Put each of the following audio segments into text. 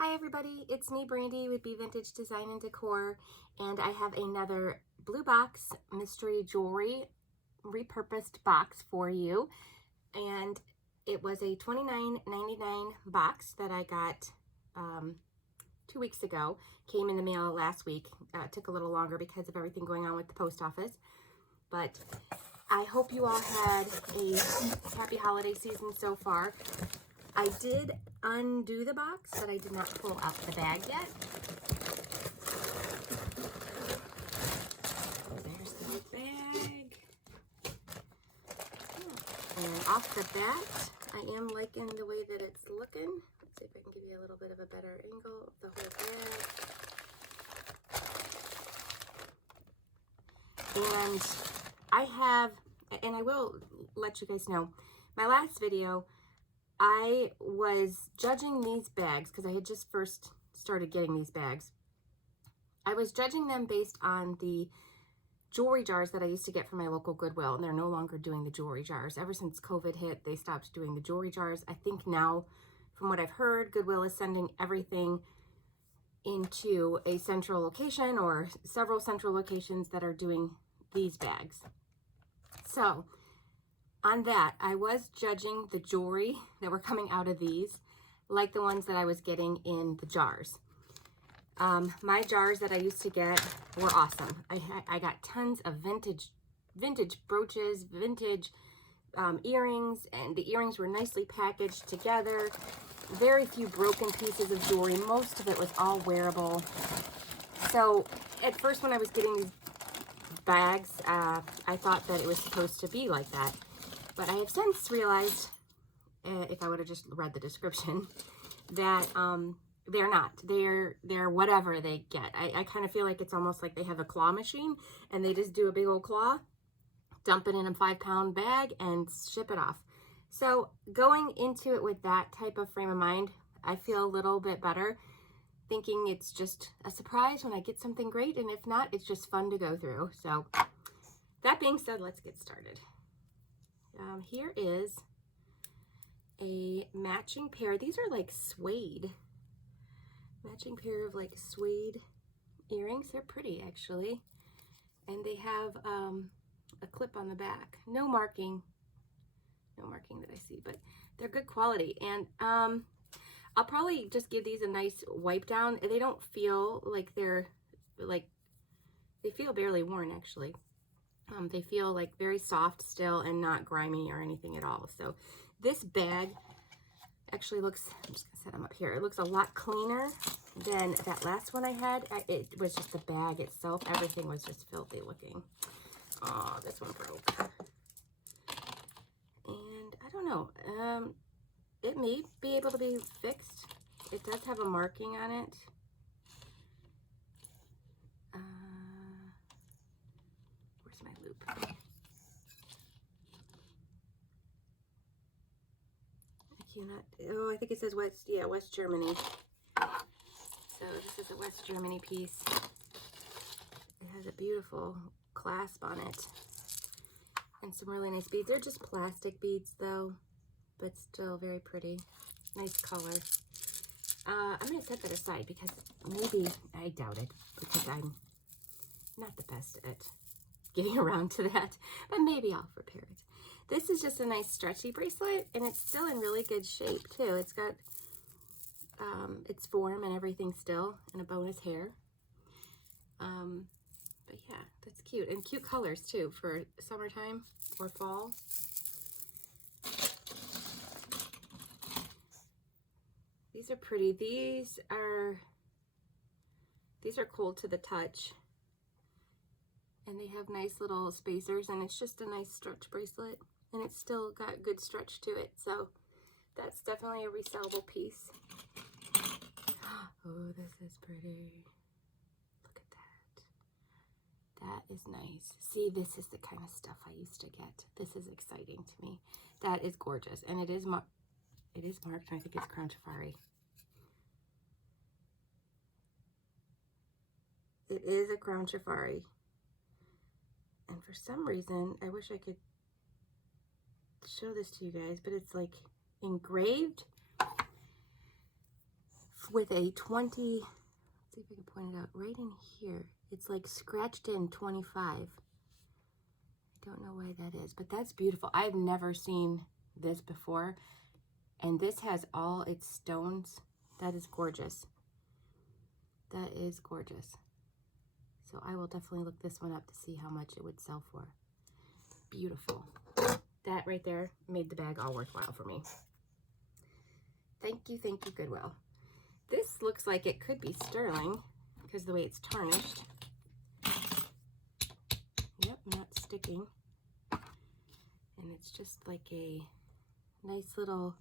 Hi everybody, it's me Brandy with Be Vintage Design and Decor, and I have another Blue Box mystery jewelry repurposed box for you. And it was a $29.99 box that I got 2 weeks ago. Came in the mail last week. It took a little longer because of everything going on with the post office. But I hope you all had a happy holiday season so far. I did undo the box, but I did not pull out the bag yet. So there's the bag. And off the bat, I am liking the way that it's looking. Let's see if I can give you a little bit of a better angle of the whole bag. And I will let you guys know, my last video, I was judging these bags because I had just first started getting these bags. I was judging them based on the jewelry jars that I used to get from my local Goodwill, and they're no longer doing the jewelry jars. Ever since COVID hit, they stopped doing the jewelry jars. I think now, from what I've heard, Goodwill is sending everything into a central location or several central locations that are doing these bags. So on that, I was judging the jewelry that were coming out of these like the ones that I was getting in the jars. My jars that I used to get were awesome. I got tons of vintage brooches, vintage earrings, and the earrings were nicely packaged together. Very few broken pieces of jewelry. Most of it was all wearable. So at first when I was getting these bags, I thought that it was supposed to be like that. But I have since realized, if I would have just read the description, that they're not. They're whatever they get. I kind of feel like it's almost like they have a claw machine and they just do a big old claw, dump it in a 5-pound bag and ship it off. So going into it with that type of frame of mind, I feel a little bit better, thinking it's just a surprise when I get something great, and if not, it's just fun to go through. So that being said, let's get started. Here is a matching pair. These are like suede. Matching pair of like suede earrings. They're pretty actually. And they have a clip on the back. No marking that I see, but they're good quality. And I'll probably just give these a nice wipe down. They don't feel like they feel barely worn actually. They feel like very soft still and not grimy or anything at all. So this bag actually looks, I'm just gonna set them up here. It looks a lot cleaner than that last one I had. It was just the bag itself. Everything was just filthy looking. Oh, this one broke. And I don't know, it may be able to be fixed. It does have a marking on it. Where's my loop? I cannot, oh, I think it says West Germany. So this is a West Germany piece. It has a beautiful clasp on it and some really nice beads. They're just plastic beads though, but still very pretty. Nice color. I'm going to set that aside because maybe, I doubt it, because I'm not the best at getting around to that, but maybe I'll repair it. This is just a nice stretchy bracelet, and it's still in really good shape too. It's got its form and everything still, and a bonus hair. But yeah, that's cute, and cute colors too for summertime or fall. These are pretty. These are cool to the touch. And they have nice little spacers, and it's just a nice stretch bracelet. And it's still got good stretch to it. So that's definitely a resellable piece. Oh, this is pretty. Look at that. That is nice. See, this is the kind of stuff I used to get. This is exciting to me. That is gorgeous. And it is marked, and I think it's Crown Safari. It is a Crown Safari. And for some reason, I wish I could show this to you guys, but it's like engraved with a 20, let's see if I can point it out, right in here. It's like scratched in 25. I don't know why that is, but that's beautiful. I've never seen this before. And this has all its stones. That is gorgeous. That is gorgeous. So I will definitely look this one up to see how much it would sell for. Beautiful. That right there made the bag all worthwhile for me. Thank you, Goodwill. This looks like it could be sterling because of the way it's tarnished. Yep, not sticking. And it's just like a nice little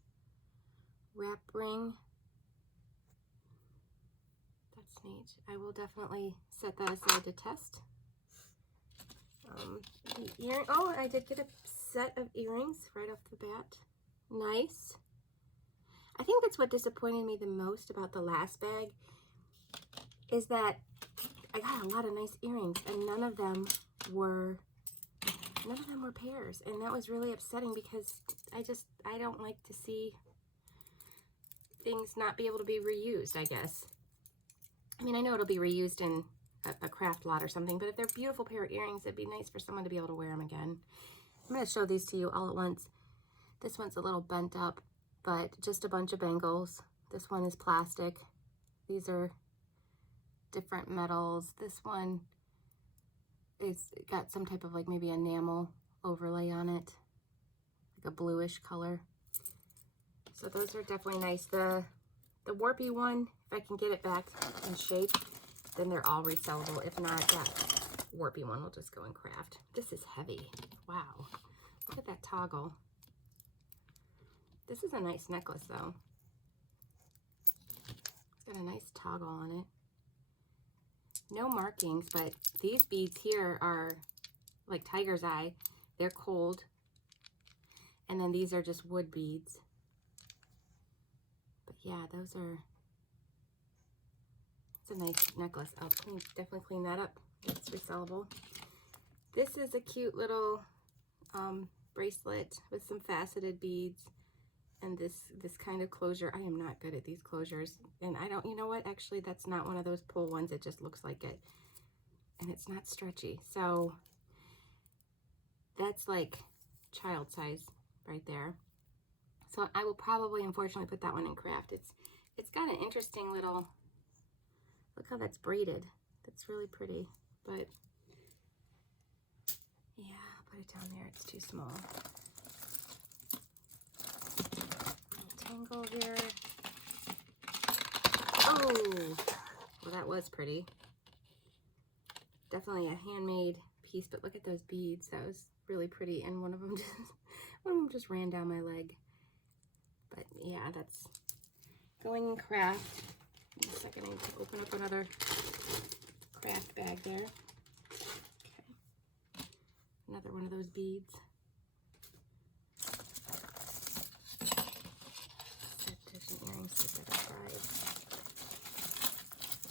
wrap ring. That's neat. I will definitely set that aside to test. Oh, I did get a set of earrings right off the bat. Nice. I think that's what disappointed me the most about the last bag is that I got a lot of nice earrings and none of them were pairs, and that was really upsetting because I don't like to see things not be able to be reused, I guess. I mean, I know it'll be reused in a craft lot or something, but if they're a beautiful pair of earrings, it'd be nice for someone to be able to wear them again. I'm going to show these to you all at once. This one's a little bent up, but just a bunch of bangles. This one is plastic. These are different metals. This one is got some type of like maybe enamel overlay on it, like a bluish color. So those are definitely nice. The warpy one, if I can get it back in shape, then they're all resellable. If not, that warpy one will just go in craft. This is heavy. Wow. Look at that toggle. This is a nice necklace though. It's got a nice toggle on it. No markings, but these beads here are like tiger's eye. They're cold. And then these are just wood beads. But yeah, it's a nice necklace. I'll definitely clean that up. It's resellable. This is a cute little bracelet with some faceted beads and this kind of closure. I am not good at these closures, and I don't, you know what, actually that's not one of those pull ones. It just looks like it, and it's not stretchy, so that's like child size right there. So I will probably unfortunately put that one in craft. It's got an interesting little, look how that's braided. That's really pretty, but yeah, I'll put it down there. It's too small. Tangle here. Oh, well, that was pretty. Definitely a handmade piece, but look at those beads. That was really pretty, and one of them just ran down my leg. But yeah, that's going in craft. In a second, I need to open up another craft bag there. Okay, another one of those beads. Earrings,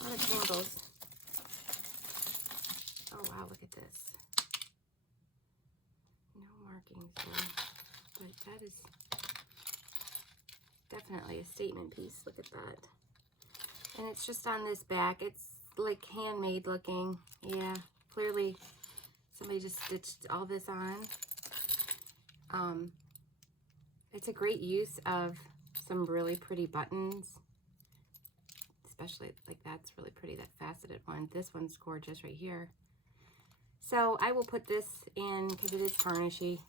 a lot of tangles. Oh wow, look at this. No markings there, but that is definitely a statement piece. Look at that. And it's just on this back. It's like handmade looking. Yeah, clearly somebody just stitched all this on. It's a great use of some really pretty buttons, especially like that's really pretty, that faceted one. This one's gorgeous right here. So I will put this in, because it is tarnishy,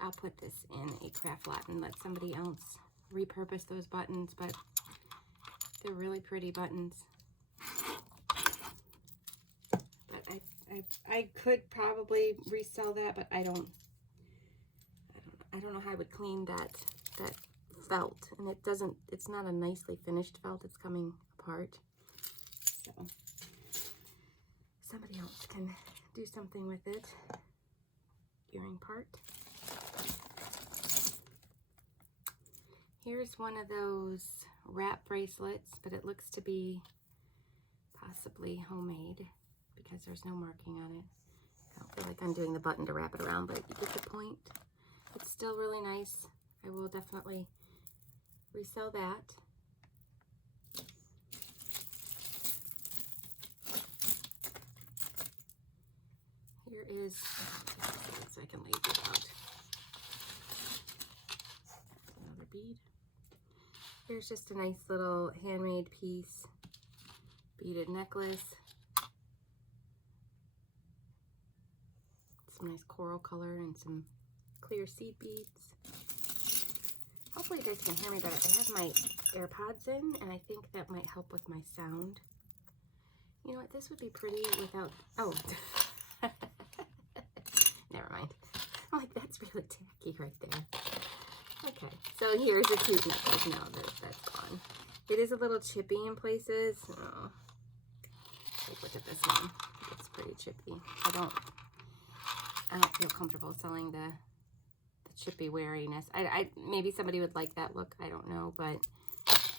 I'll put this in a craft lot and let somebody else repurpose those buttons, but they're really pretty buttons. But I could probably resell that, but I don't know how I would clean that felt, and it's not a nicely finished felt. It's coming apart. So somebody else can do something with it. Earring part. Here's one of those wrap bracelets, but it looks to be possibly homemade because there's no marking on it. I don't feel like I'm doing the button to wrap it around, but you get the point. It's still really nice. I will definitely resell that. is, so I can lay it out. Another bead. Here's just a nice little handmade piece, beaded necklace. Some nice coral color and some clear seed beads. Hopefully you guys can hear me better. I have my AirPods in, and I think that might help with my sound. You know what, this would be pretty without, oh, never mind. I'm like, that's really tacky right there. Okay, so here's a cute necklace. No, that's gone. It is a little chippy in places. Oh. Look at this one. It's pretty chippy. I don't feel comfortable selling the chippy wariness. I maybe somebody would like that look. I don't know, but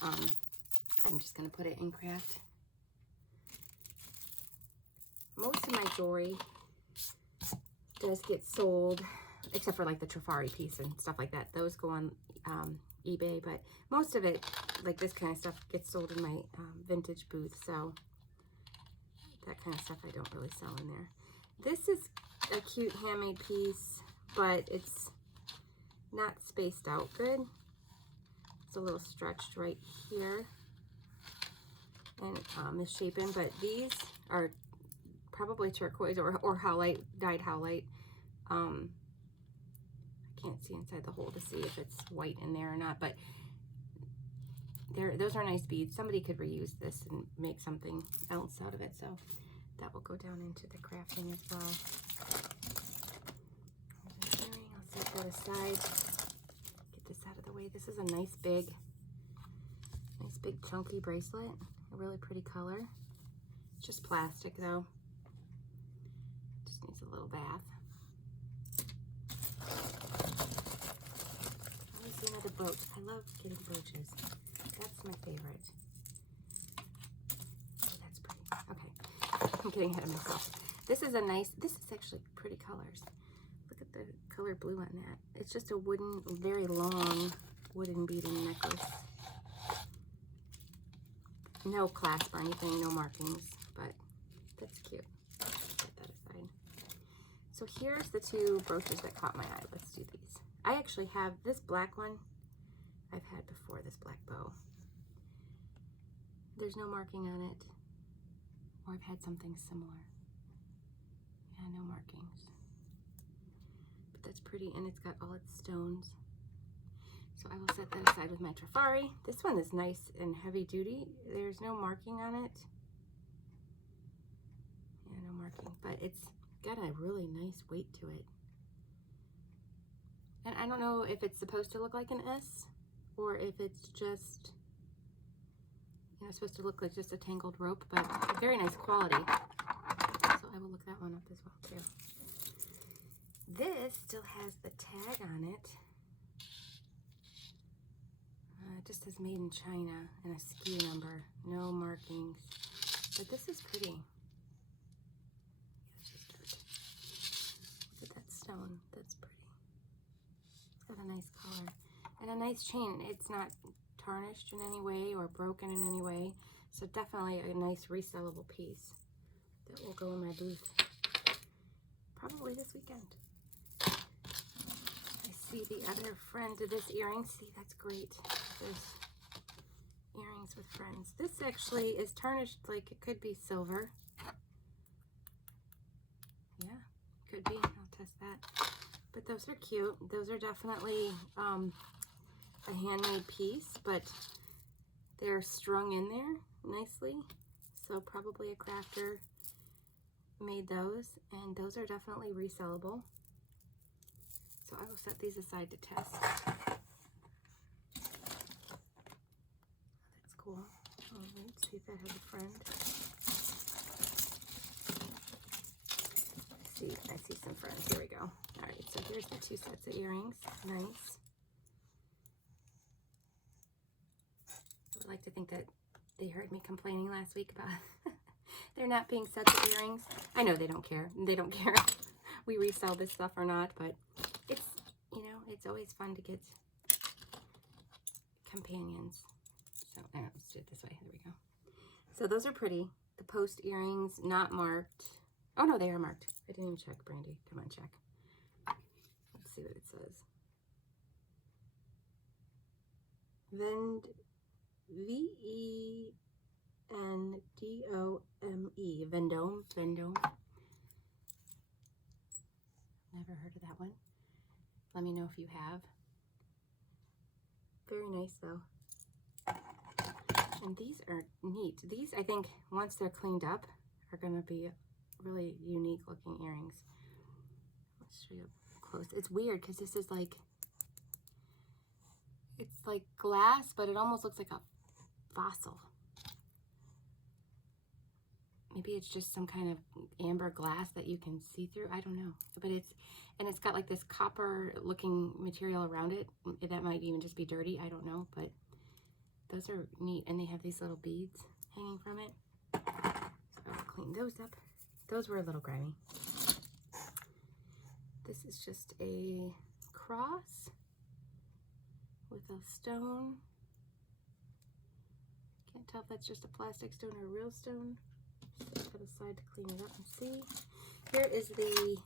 I'm just gonna put it in craft. Most of my jewelry does get sold, except for like the Trifari piece and stuff like that. Those go on eBay, but most of it, like this kind of stuff, gets sold in my vintage booth. So that kind of stuff I don't really sell in there. This is a cute handmade piece, but it's not spaced out good. It's a little stretched right here and misshapen, but these are probably turquoise or howlite, dyed howlite. I can't see inside the hole to see if it's white in there or not, but those are nice beads. Somebody could reuse this and make something else out of it, so that will go down into the crafting as well. I'll set that aside. Get this out of the way. This is a nice big chunky bracelet. A really pretty color. It's just plastic though. Just needs a little bath. Let me see another brooch. I love getting brooches. That's my favorite. Oh, that's pretty. Okay. I'm getting ahead of myself. This is actually pretty colors. Look at the color blue on that. It's just a wooden, very long wooden beading necklace. No clasp or anything, no markings, but that's cute. Set that aside. So here's the two brooches that caught my eye. Let's do these. I actually have this black one. I've had before, this black bow. There's no marking on it. Or I've had something similar. Yeah, no markings. But that's pretty, and it's got all its stones. So I will set that aside with my Trifari. This one is nice and heavy duty. There's no marking on it. Yeah, no marking, but it's got a really nice weight to it. And I don't know if it's supposed to look like an S or if it's just, you know, supposed to look like just a tangled rope, but very nice quality. So I will look that one up as well too. This still has the tag on it. It just says made in China and a SKU number, no markings. But this is pretty. Look at that stone, that's pretty. It's got a nice color and a nice chain. It's not tarnished in any way or broken in any way. So definitely a nice resellable piece that will go in my booth probably this weekend. I see the other friend to this earring. See, that's great. There's earrings with friends. This actually is tarnished like it could be silver. Yeah, could be. I'll test that. But those are cute. Those are definitely a handmade piece, but they're strung in there nicely. So probably a crafter made those, and those are definitely resellable. So I will set these aside to test. That's cool. Oh, let's see if that has a friend. I see some friends. Here we go. All right, so here's the two sets of earrings. Nice. I would like to think that they heard me complaining last week about there not being sets of earrings. I know they don't care. They don't care if we resell this stuff or not, but it's, you know, it's always fun to get companions. So let's do it this way. There we go. So those are pretty. The post earrings, not marked. Oh no, they are marked. I didn't even check, Brandy. Come on, check. Let's see what it says. V-E-N-D-O-M-E. Vendome. Vendome. Never heard of that one. Let me know if you have. Very nice though. And these are neat. These, I think, once they're cleaned up, are going to be really unique looking earrings. Let's show you up close. It's weird because this is like, it's like glass, but it almost looks like a fossil. Maybe it's just some kind of amber glass that you can see through. I don't know. But it's got like this copper looking material around it. That might even just be dirty. I don't know. But those are neat. And they have these little beads hanging from it. So I'll clean those up. Those were a little grimy. This is just a cross with a stone. Can't tell if that's just a plastic stone or a real stone. Set that aside to clean it up and see. Here is the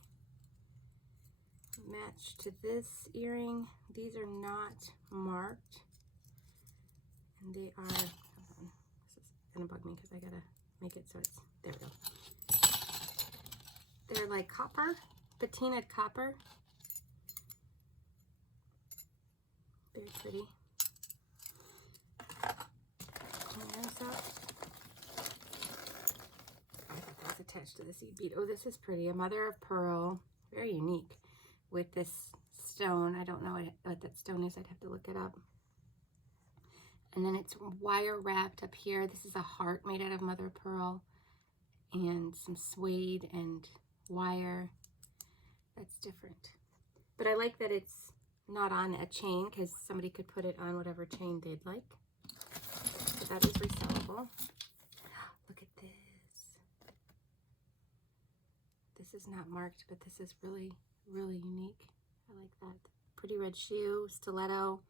match to this earring. These are not marked. And they are, hold on, this is gonna bug me because I gotta make it so it's, there we go. They're like copper, patinaed copper. Very pretty. Clean those up. Attached to the seed bead. Oh, this is pretty. A mother of pearl. Very unique with this stone. I don't know what that stone is. I'd have to look it up. And then it's wire wrapped up here. This is a heart made out of mother of pearl and some suede and wire. That's different. But I like that it's not on a chain because somebody could put it on whatever chain they'd like. So that is resellable. Look at this. This is not marked, but this is really, really unique. I like that. Pretty red shoe, stiletto,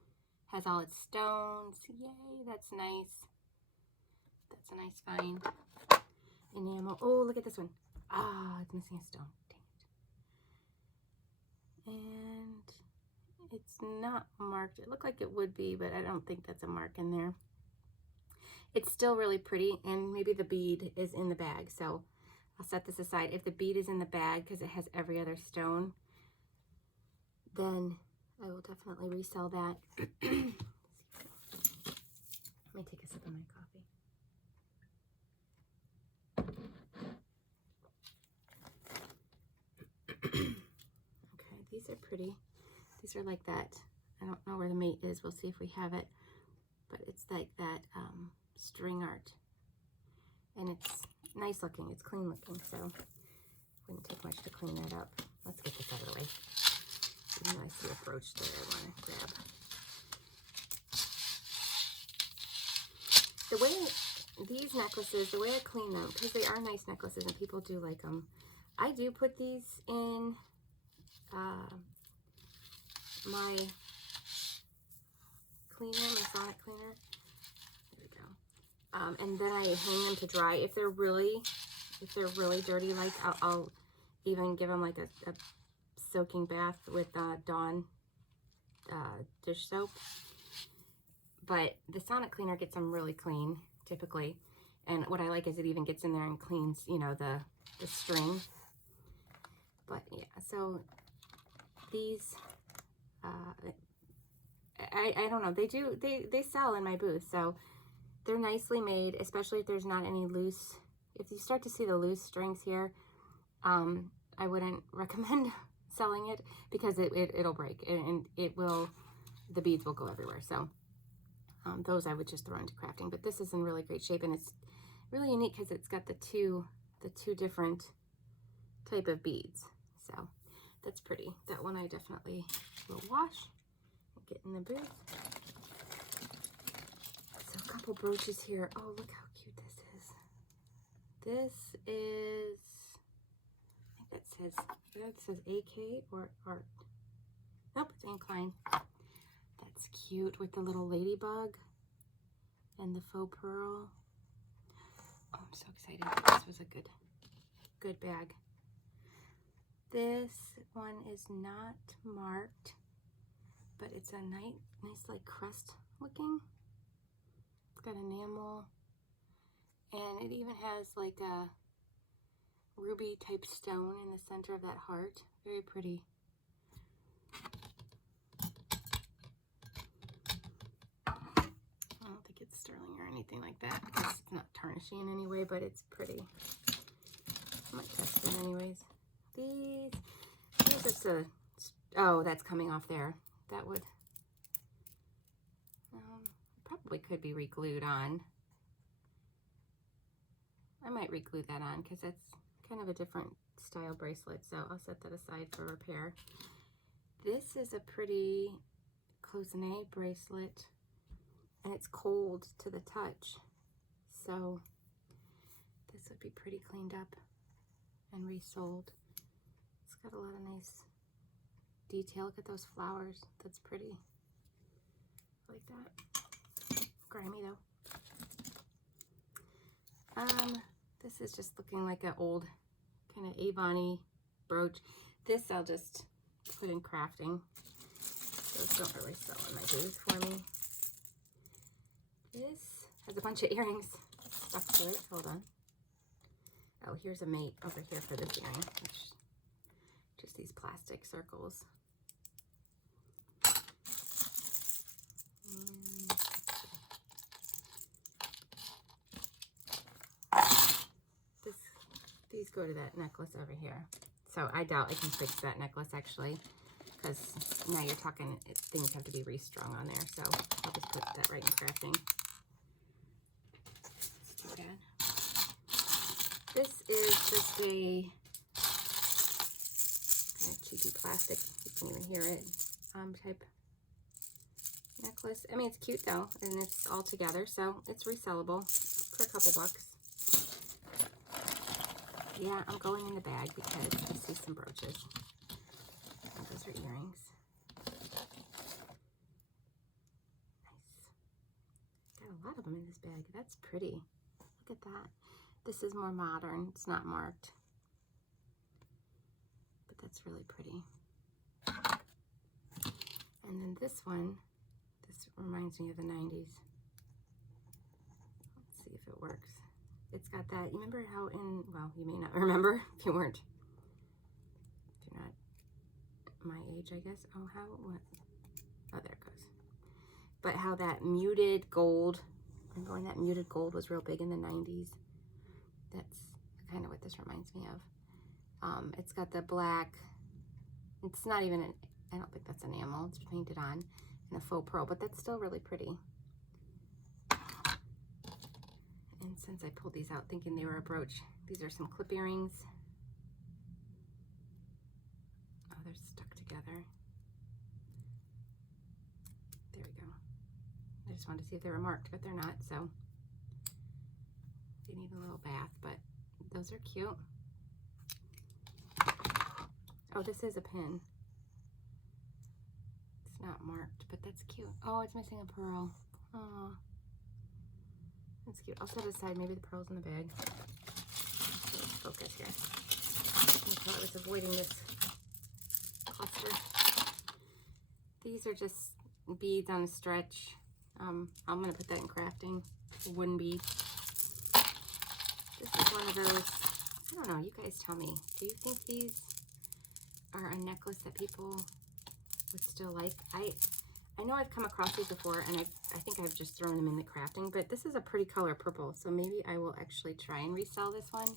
has all its stones. Yay, that's nice. That's a nice find. Enamel. Oh, look at this one. Ah, it's missing a stone. Dang it. And it's not marked. It looked like it would be, but I don't think that's a mark in there. It's still really pretty, and maybe the bead is in the bag, so I'll set this aside. If the bead is in the bag because it has every other stone, then I will definitely resell that. Let me take a sip of my coffee. Okay, these are pretty. These are like that. I don't know where the mate is. We'll see if we have it. But it's like that string art. And it's nice looking. It's clean looking, so wouldn't take much to clean that up. Let's get this out of the way. Even though I see a brooch there I want to grab. The way these necklaces, the way I clean them, because they are nice necklaces and people do like them, I do put these in my cleaner, my sonic cleaner. There we go. And then I hang them to dry. If they're really dirty, like I'll even give them like a soaking bath with Dawn dish soap. But the sonic cleaner gets them really clean, typically. And what I like is it even gets in there and cleans, you know, the string. But yeah, so these, I don't know, they sell in my booth, so they're nicely made, especially if there's not any loose. If you start to see the loose strings here, I wouldn't recommend selling it because it'll break and the beads will go everywhere. So those I would just throw into crafting. But this is in really great shape, and it's really unique because it's got the two different type of beads. So that's pretty. That one I definitely will wash and get in the booth. So a couple brooches here. Oh, look how cute this is. This is, I think that says AK or Art. Nope, it's Incline. That's cute with the little ladybug and the faux pearl. Oh, I'm so excited. This was a good bag. This one is not marked, but it's a nice like crust looking. It's got enamel, and it even has like a ruby type stone in the center of that heart. Very pretty. I don't think it's sterling or anything like that because it's not tarnishing in any way, but it's pretty. I might test it anyways. These are just oh, that's coming off there. That would probably could be re-glued on. I might re-glue that on because that's kind of a different style bracelet, so I'll set that aside for repair. This is a pretty cloisonné bracelet, and it's cold to the touch, so this would be pretty cleaned up and resold. It's got a lot of nice detail. Look at those flowers. That's pretty. I like that. Grimy though. This is just looking like an old kind of Avon-y brooch. This I'll just put in crafting. Those don't really sell in my booth for me. This has a bunch of earrings stuck to it. Hold on. Oh, here's a mate over here for this earring. Just these plastic circles. These go to that necklace over here. So I doubt I can fix that necklace actually, because now you're talking, things have to be restrung on there. So I'll just put that right in crafting. It's too bad. This is just a kind of cheapy plastic, you can even hear it, type necklace. I mean, it's cute though, and it's all together, so it's resellable for a couple bucks. Yeah, I'm going in the bag because I see some brooches. Oh, those are earrings. Nice. Got a lot of them in this bag. That's pretty. Look at that. This is more modern. It's not marked. But that's really pretty. And then this one, this reminds me of the 90s. Let's see if it works. It's got that, you remember how in, well, you may not remember if you weren't, if you're not my age, I guess. Oh, how, what? Oh, there it goes. But how that muted gold, remember when that muted gold was real big in the 90s? That's kind of what this reminds me of. It's got the black, it's not even, I don't think that's enamel, it's painted on, and a faux pearl, but that's still really pretty. And since I pulled these out thinking they were a brooch, these are some clip earrings. Oh, they're stuck together. There we go. I just wanted to see if they were marked, but they're not, so they need a little bath, but those are cute. Oh, this is a pin. It's not marked, but that's cute. Oh, it's missing a pearl. Oh. That's cute. I'll set it aside. Maybe the pearl's in the bag. Let's focus here. I was avoiding this cluster. These are just beads on a stretch. I'm going to put that in crafting. Wooden bead. This is one of those, I don't know, you guys tell me. Do you think these are a necklace that people would still like? I know I've come across these before, and I think I've just thrown them in the crafting, but this is a pretty color purple, so maybe I will actually try and resell this one.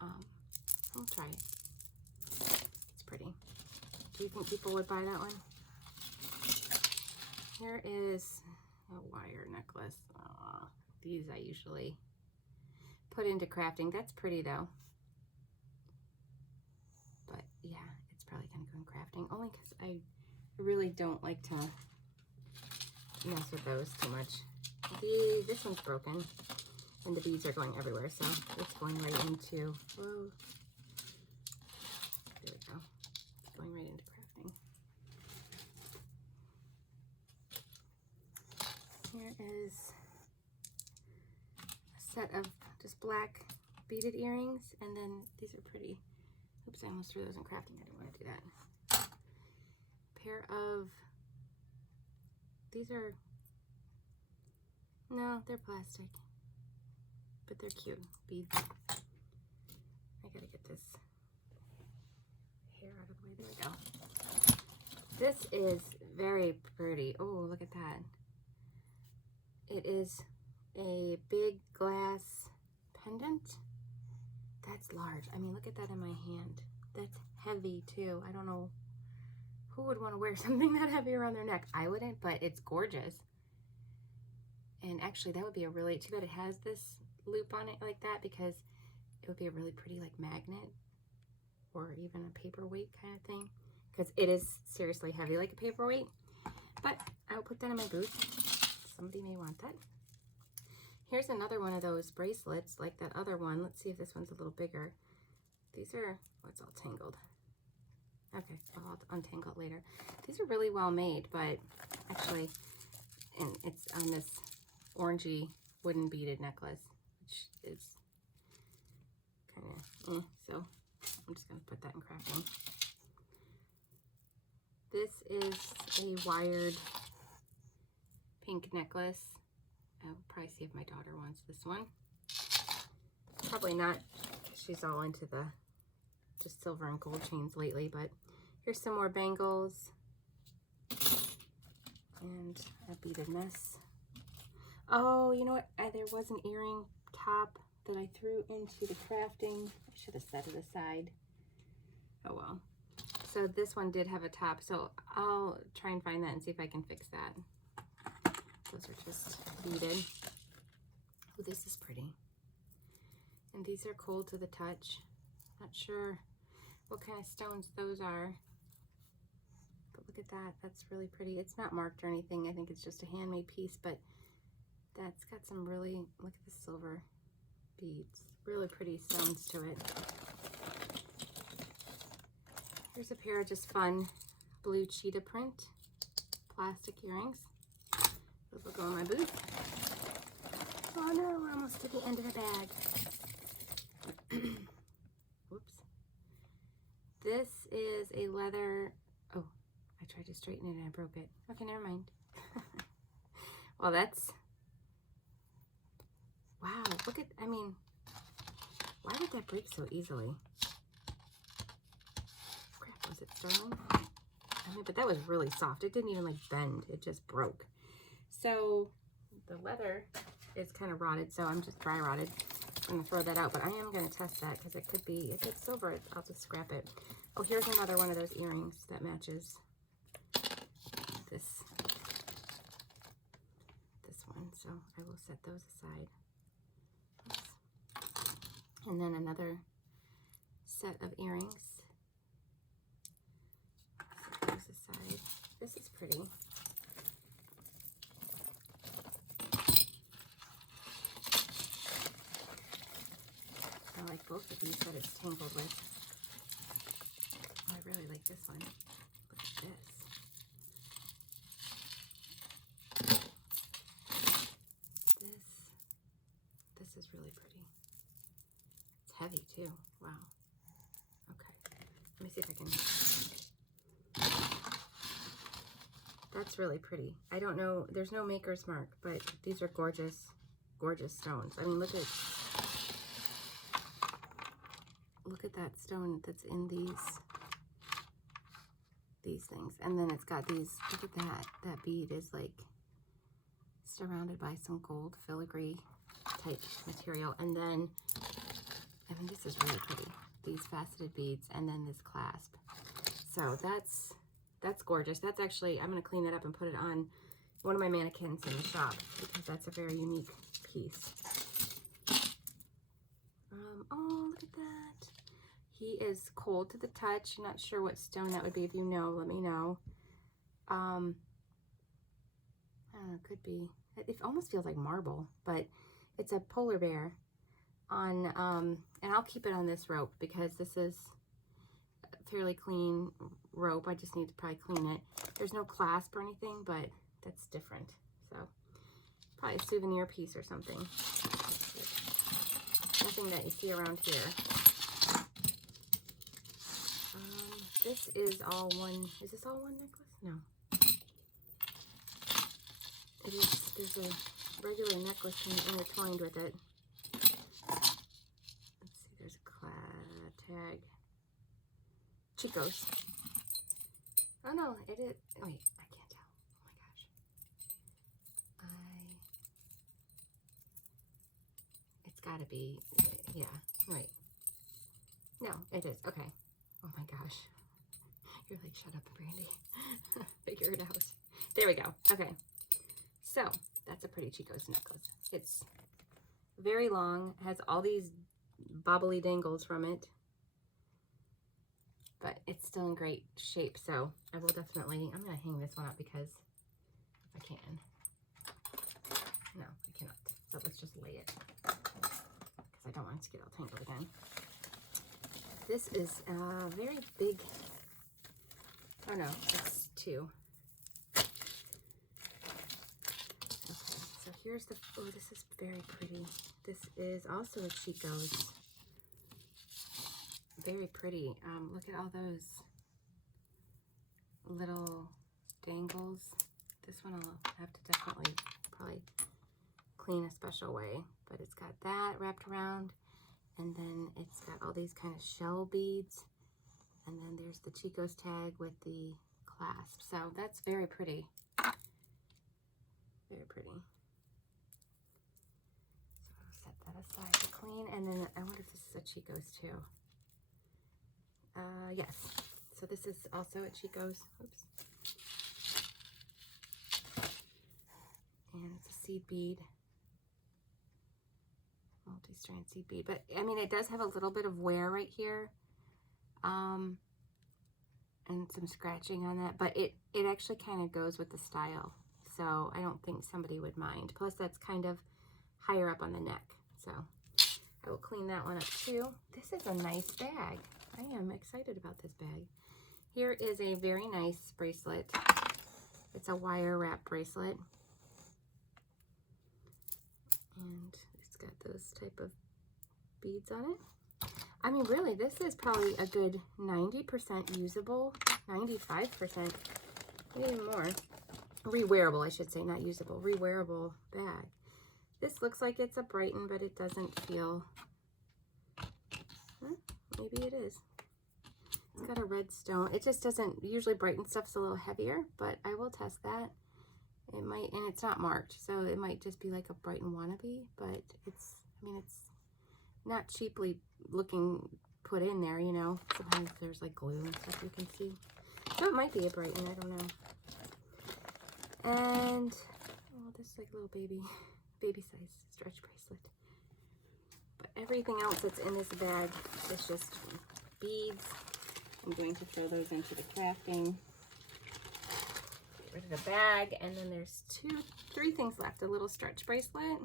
I'll try it. It's pretty. Do you think people would buy that one? Here is a wire necklace. These I usually put into crafting. That's pretty though. But yeah, it's probably gonna go in crafting, only because I really don't like to mess with those too much. This one's broken, and the beads are going everywhere, so it's going right into, whoa, there we go. It's going right into crafting. Here is a set of just black beaded earrings, and then these are pretty. Oops, I almost threw those in crafting. I didn't want to do that. Pair of, these are, no, they're plastic, but they're cute. Beads. I gotta get this hair out of the way. There we go. This is very pretty. Oh, look at that. It is a big glass pendant. That's large. I mean, look at that in my hand. That's heavy too. I don't know who would want to wear something that heavy around their neck. I wouldn't, but it's gorgeous. And actually, that would be a really, too bad it has this loop on it like that, because it would be a really pretty like magnet or even a paperweight kind of thing, because it is seriously heavy like a paperweight. But I'll put that in my booth. Somebody may want that. Here's another one of those bracelets like that other one. Let's see if this one's a little bigger. These are, oh, it's all tangled. Okay, I'll untangle it later. These are really well made, but actually, and it's on this orangey wooden beaded necklace, which is kind of so I'm just going to put that in crafting. This is a wired pink necklace. I'll probably see if my daughter wants this one. Probably not. She's all into the just silver and gold chains lately, but here's some more bangles and a beaded mess. Oh, you know what? There was an earring top that I threw into the crafting. I should have set it aside. Oh well. So this one did have a top, so I'll try and find that and see if I can fix that. Those are just beaded. Oh, this is pretty. And these are cold to the touch. Not sure what kind of stones those are. But look at that. That's really pretty. It's not marked or anything. I think it's just a handmade piece, but that's got some really, look at the silver beads. Really pretty stones to it. Here's a pair of just fun blue cheetah print plastic earrings. Those will go in my booth. Oh no, we're almost to the end of the bag. Whoops. This is a leather, oh, I tried to straighten it and I broke it. Okay, never mind. Well, that's, wow, look at, I mean, why would that break so easily? Crap, was it sterling? I mean, but that was really soft. It didn't even like bend, it just broke. So the leather is kind of rotted, so I'm just dry rotted. I'm gonna throw that out, but I am gonna test that because it could be, if it's silver, I'll just scrap it. Oh, here's another one of those earrings that matches this one, so I will set those aside. Oops. And then another set of earrings. Set those aside. This is pretty. I like both of these that it's tangled with. Oh, I really like this one. Look at this. This is really pretty. It's heavy too. Wow. Okay. Let me see if I can. That's really pretty. I don't know. There's no maker's mark, but these are gorgeous, gorgeous stones. I mean, look at that stone that's in these things. And then it's got these, look at that. That bead is like surrounded by some gold filigree type material. And then, I mean, this is really pretty. These faceted beads and then this clasp. So that's gorgeous. That's actually, I'm going to clean that up and put it on one of my mannequins in the shop because that's a very unique piece. Oh, look at that. He is cold to the touch. Not sure what stone that would be. If you know, let me know. I don't know, it could be. It almost feels like marble, but it's a polar bear on, and I'll keep it on this rope because this is a fairly clean rope. I just need to probably clean it. There's no clasp or anything, but that's different. So probably a souvenir piece or something. Nothing that you see around here. This is all one. Is this all one necklace? No. It is. There's a regular necklace intertwined with it. Let's see. There's a tag. Chico's. Oh no, it is. Wait, I can't tell. Oh my gosh. It's gotta be. Yeah. Right. No, it is. Okay. Oh my gosh. You're like, shut up, Brandy. Figure it out. There we go. Okay. So, that's a pretty Chico's necklace. It's very long. Has all these bobbly dangles from it. But it's still in great shape. So, I will definitely, I'm going to hang this one up because I can. No, I cannot. So, let's just lay it. Because I don't want it to get all tangled again. This is a very big, oh no, it's 2. Okay, so here's the, oh, this is very pretty. This is also a Chico's. Very pretty. Look at all those little dangles. This one I'll have to definitely probably clean a special way, but it's got that wrapped around. And then it's got all these kind of shell beads. And then there's the Chico's tag with the clasp. So that's very pretty. Very pretty. So I'll set that aside to clean. And then I wonder if this is a Chico's too. Yes. So this is also a Chico's. Oops. And it's a seed bead. Multi-strand seed bead, but I mean it does have a little bit of wear right here, and some scratching on that, but it actually kind of goes with the style, so I don't think somebody would mind. Plus that's kind of higher up on the neck, so I will clean that one up too. This is a nice bag. I am excited about this bag. Here is a very nice bracelet. It's a wire wrap bracelet, and got those type of beads on it. I mean, really, this is probably a good 90% usable, 95%, maybe even more. Rewearable, I should say, not usable, rewearable bag. This looks like it's a Brighton, but it doesn't feel, maybe it is. It's got a red stone. It just doesn't, usually Brighton stuff's a little heavier, but I will test that. It might, and it's not marked, so it might just be like a Brighton wannabe, but it's, I mean, it's not cheaply looking put in there, you know. Sometimes there's like glue and stuff you can see. So it might be a Brighton, I don't know. And, oh, this is like a little baby size stretch bracelet. But everything else that's in this bag is just beads. I'm going to throw those into the crafting. Rid of the bag, and then there's 3 things left. A little stretch bracelet.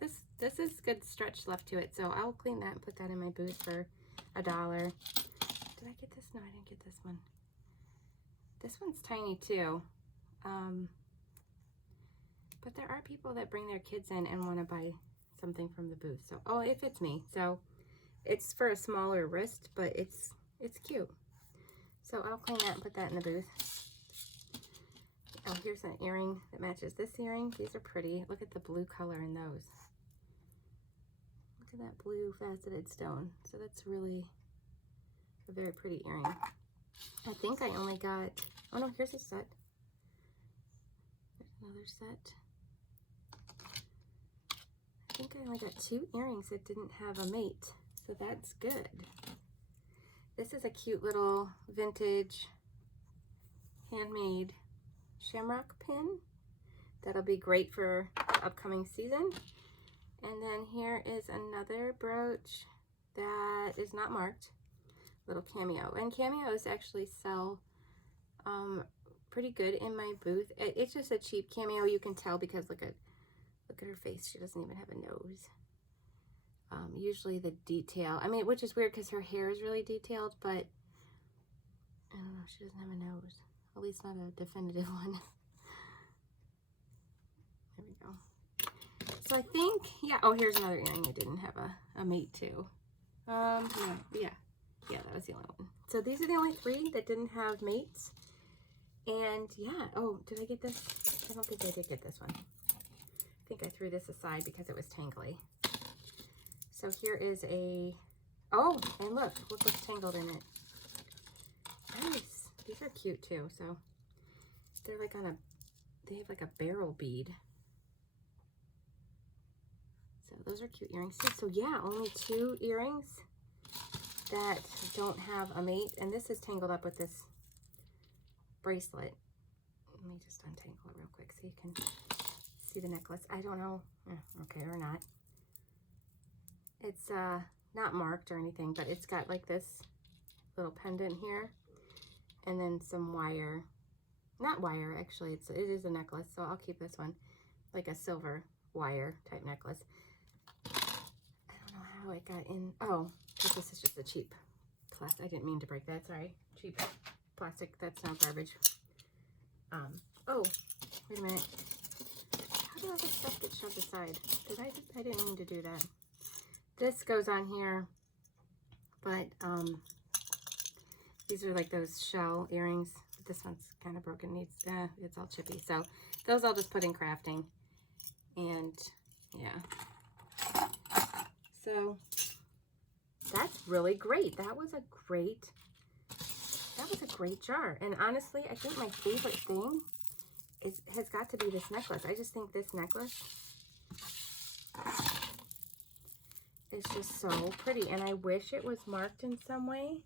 This is good stretch left to it, so I'll clean that and put that in my booth for $1. Did I get this? No, I didn't get this one. This one's tiny too, but there are people that bring their kids in and want to buy something from the booth. So, oh, it fits me. So it's for a smaller wrist, but it's cute. So I'll clean that and put that in the booth. Oh, here's an earring that matches this earring. These are pretty. Look at the blue color in those. Look at that blue faceted stone. So that's really a very pretty earring. I think I only got, oh no, here's a set. There's another set. I think I only got 2 earrings that didn't have a mate. So that's good. This is a cute little vintage handmade shamrock pin. That'll be great for the upcoming season. And then here is another brooch that is not marked. Little Cameo. And Cameos actually sell pretty good in my booth. It's just a cheap Cameo. You can tell because look at her face. She doesn't even have a nose. Usually the detail, I mean, which is weird because her hair is really detailed, but I don't know, she doesn't have a nose. At least not a definitive one. There we go. So I think, yeah, oh, here's another earring that didn't have a mate too. Yeah, that was the only one. So these are the only 3 that didn't have mates. And yeah, oh, did I get this? I don't think I did get this one. I think I threw this aside because it was tangly. So here is a, oh, and look what's tangled in it. Nice. These are cute too. So they're like on a, they have like a barrel bead. So those are cute earrings too. So yeah, only 2 earrings that don't have a mate. And this is tangled up with this bracelet. Let me just untangle it real quick so you can see the necklace. I don't know, okay, or not. It's not marked or anything, but it's got like this little pendant here, and then some wire. Not wire, actually. It is a necklace, so I'll keep this one, like a silver wire type necklace. I don't know how it got in. Oh, this is just a cheap plastic. I didn't mean to break that. Sorry, cheap plastic. That's not garbage. Oh, wait a minute. How did all this stuff get shoved aside? I didn't mean to do that. This goes on here, but these are like those shell earrings. This one's kind of broken, needs, it's all chippy. So those I'll just put in crafting. And yeah. So that's really great. That was a great jar. And honestly, I think my favorite thing has got to be this necklace. I just think this necklace is just so pretty. And I wish it was marked in some way,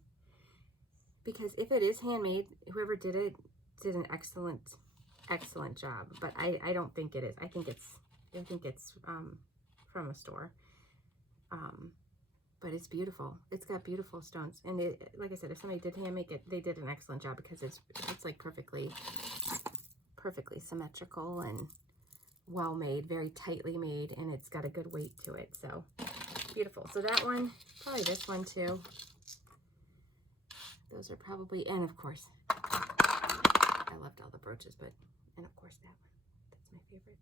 because if it is handmade, whoever did it did an excellent job. But I don't think it is. I think it's from a store. But it's beautiful. It's got beautiful stones. And like I said, if somebody did hand make it, they did an excellent job, because it's like perfectly symmetrical and well made, very tightly made, and it's got a good weight to it. So beautiful. So that one, probably this one too. Those are probably, and of course, I left all the brooches, and of course that one, that's my favorite.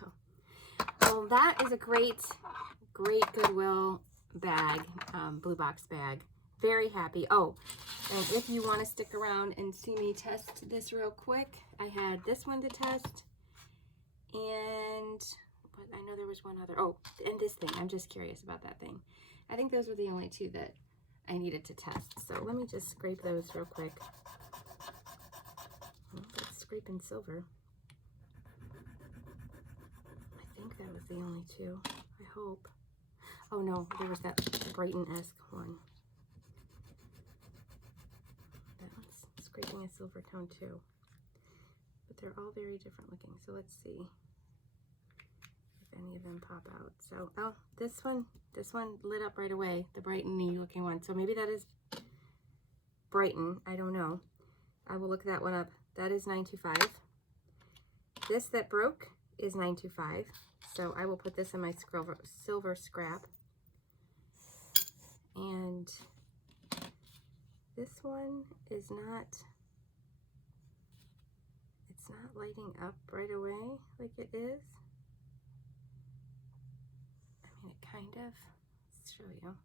So, well, that is a great Goodwill bag, blue box bag. Very happy. Oh, and if you want to stick around and see me test this real quick, I had this one to test, and but I know there was one other. Oh, and this thing. I'm just curious about that thing. I think those were the only 2 that I needed to test. So let me just scrape those real quick. Oh, that's scraping silver. I think that was the only 2. I hope. Oh no, there was that Brighton-esque one. That one's scraping a silver tone too. But they're all very different looking. So let's see if any of them pop out. So, oh, this one lit up right away, the Brighton-y looking one. So maybe that is Brighton. I don't know. I will look that one up. That is $9.25. This that broke is $9.25. So I will put this in my silver scrap. And this one is not, it's not lighting up right away like it is. I mean, it kind of, let's show you.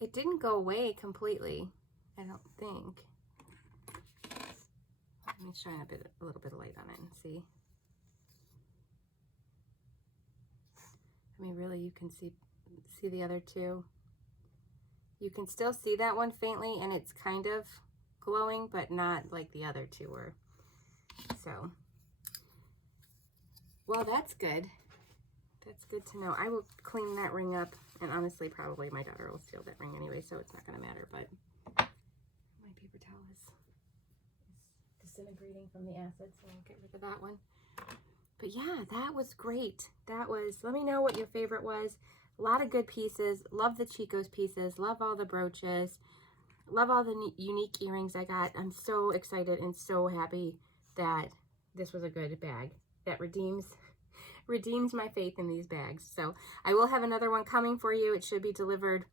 It didn't go away completely, I don't think. Let me shine a little bit of light on it and see. I mean, really, you can see the other 2. You can still see that one faintly, and it's kind of glowing, but not like the other 2 were. So, well, that's good. That's good to know. I will clean that ring up, and honestly, probably my daughter will steal that ring anyway, so it's not going to matter, but my paper towel is disintegrating from the acid, so I'll get rid of that one. But yeah, that was great. That was, let me know what your favorite was. A lot of good pieces. Love the Chico's pieces. Love all the brooches. Love all the unique earrings I got. I'm so excited and so happy that this was a good bag that redeems my faith in these bags. So I will have another one coming for you. It should be delivered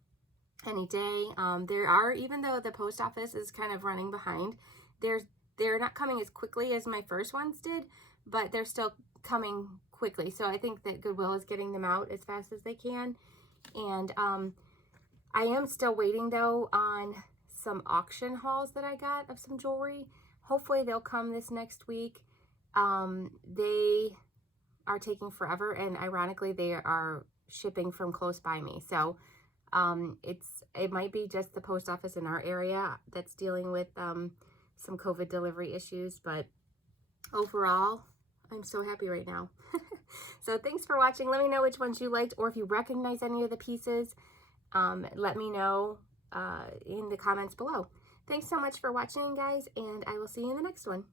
any day. There are, even though the post office is kind of running behind, they're not coming as quickly as my first ones did, but they're still coming quickly. So I think that Goodwill is getting them out as fast as they can. And I am still waiting though on some auction hauls that I got of some jewelry. Hopefully they'll come this next week. They are taking forever, and ironically they are shipping from close by me. So it might be just the post office in our area that's dealing with some COVID delivery issues, but overall, I'm so happy right now. So thanks for watching. Let me know which ones you liked, or if you recognize any of the pieces, let me know in the comments below. Thanks so much for watching, guys, and I will see you in the next one.